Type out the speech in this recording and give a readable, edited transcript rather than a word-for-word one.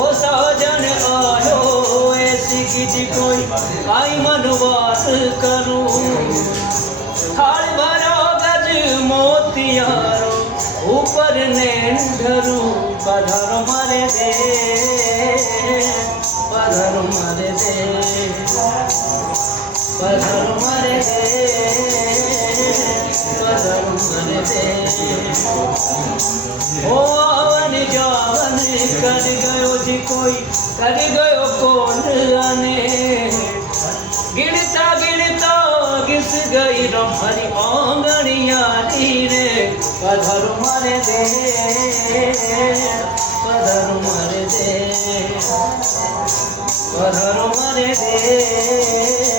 वो सहजन आयो ऐसी कीधी कोई आई मन बात करूं थाल भरो गज मोतियारो ऊपर नैन धरू पधारो मारे दे पधारो मारे दे पधारो मारे दे पधारो मारे दे ओ आवन जावन कर गयो जी कोई कर गयो कौन आने गिरता गिरता घिस गई हरी आंगनिया रे पधारो मारे दे पधारो मारे दे पधारो मारे दे